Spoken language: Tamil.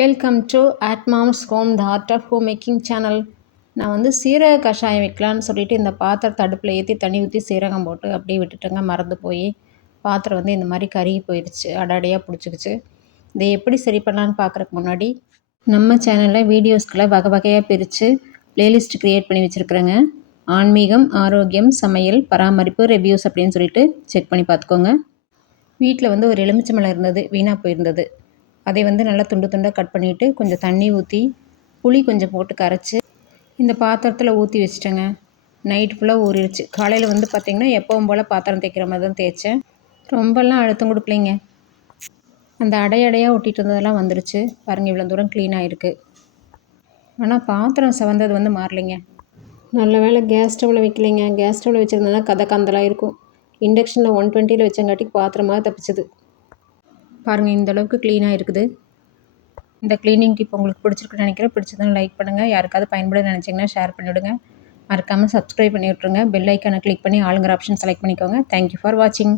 Welcome to at mom's home the art of home making channel. நான் வந்து சீரக கஷாயம் வைக்கலான்னு சொல்லிட்டு இந்த பாத்திரத்தை அடுப்பில் ஏற்றி தண்ணி ஊற்றி சீரகம் போட்டு அப்படியே விட்டுட்டேங்க. மறந்து போய் பாத்திரம் வந்து இந்த மாதிரி கருகி போயிடுச்சு, அடடையாக பிடிச்சிக்கிச்சு. இதை எப்படி சரி பண்ணலான்னு பார்க்குறதுக்கு முன்னாடி நம்ம சேனலில் வீடியோஸ்களை வகை வகையாக பிரித்து ப்ளேலிஸ்ட் க்ரியேட் பண்ணி வச்சுருக்குறேங்க. ஆன்மீகம், ஆரோக்கியம், சமையல், பராமரிப்பு, ரிவ்யூஸ் அப்படின்னு சொல்லிட்டு செக் பண்ணி பார்த்துக்கோங்க. வீட்டில் வந்து ஒரு எலுமிச்சம்பழம் இருந்தது, வீணாக போயிருந்தது. அதை வந்து நல்லா துண்டு துண்டாக கட் பண்ணிவிட்டு கொஞ்சம் தண்ணி ஊற்றி புளி கொஞ்சம் போட்டு கரைச்சி இந்த பாத்திரத்தில் ஊற்றி வச்சிட்டேங்க. நைட் ஃபுல்லாக ஊறிடுச்சு. காலையில் வந்து பார்த்திங்கன்னா எப்பவும் போல் பாத்திரம் தேய்க்கிற மாதிரி தான் தேய்ச்சேன். ரொம்பலாம் அழுத்தம் கொடுக்கலைங்க. அந்த அடையடையாக ஒட்டிகிட்டு இருந்ததெல்லாம் வந்துருச்சு பாருங்கள். இவ்வளோ தூரம் க்ளீனாக இருக்குது. ஆனால் பாத்திரம் செவந்தது வந்து மாறலைங்க. நல்ல வேலை கேஸ் ஸ்டவ்வில் வைக்கலைங்க. கேஸ் ஸ்டவ்வில் வச்சுருந்தோன்னா கதை கந்தலாக இருக்கும். இண்டக்ஷனில் 120 வச்சங்காட்டிக்கு பாத்திரமாக தப்பிச்சது பாருங்கள். இந்த அளவுக்கு க்ளீனாக இருக்குது. இந்த க்ளீனிங் டிப் உங்களுக்கு பிடிச்சிருக்குன்னு நினைக்கிறேன். பிடிச்சதுன்னு லைக் பண்ணுங்கள். யாருக்காவது பயன்படுன்னு நினச்சிங்கன்னா ஷேர் பண்ணிவிடுங்க. மறக்காமல் சப்ஸ்கிரைப் பண்ணி விட்ருங்க. பெல் ஐக்கானை கிளிக் பண்ணி ஆளுங்கிற ஆப்ஷன் செலக்ட் பண்ணிக்கோங்க. தேங்க்யூ ஃபார் வாட்சிங்.